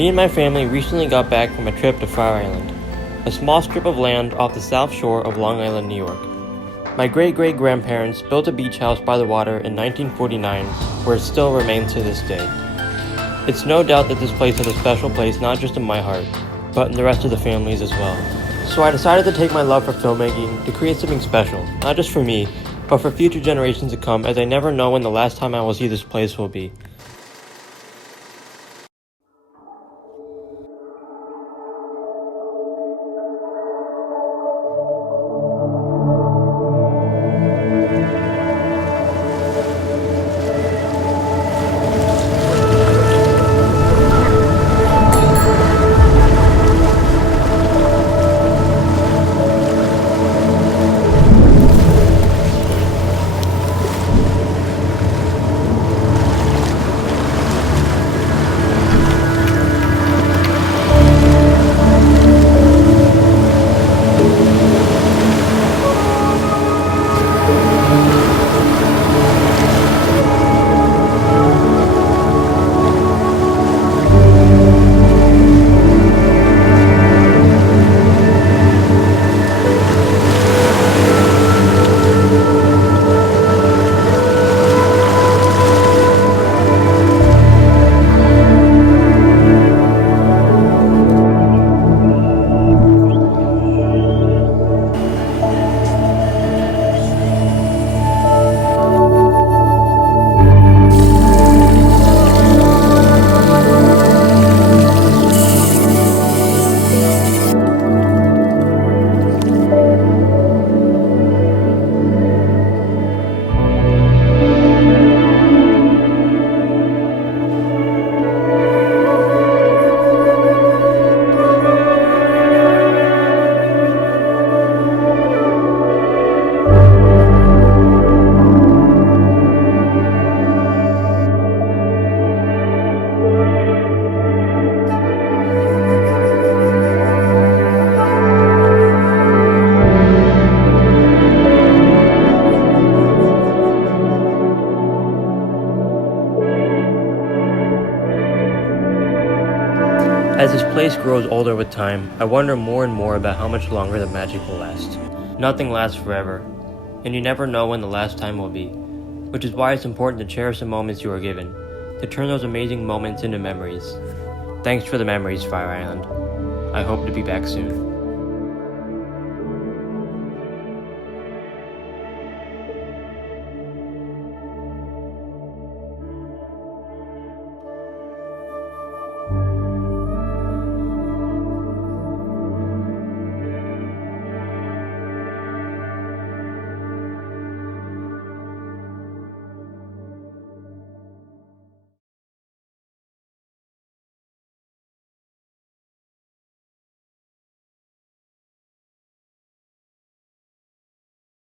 Me and my family recently got back from a trip to Fire Island, a small strip of land off the south shore of Long Island, New York. My great-great-grandparents built a beach house by the water in 1949, where it still remains to this day. It's no doubt that this place has a special place not just in my heart, but in the rest of the family's as well. So I decided to take my love for filmmaking to create something special, not just for me, but for future generations to come, as I never know when the last time I will see this place will be. As this place grows older with time, I wonder more and more about how much longer the magic will last. Nothing lasts forever, and you never know when the last time will be, which is why it's important to cherish the moments you are given, to turn those amazing moments into memories. Thanks for the memories, Fire Island. I hope to be back soon.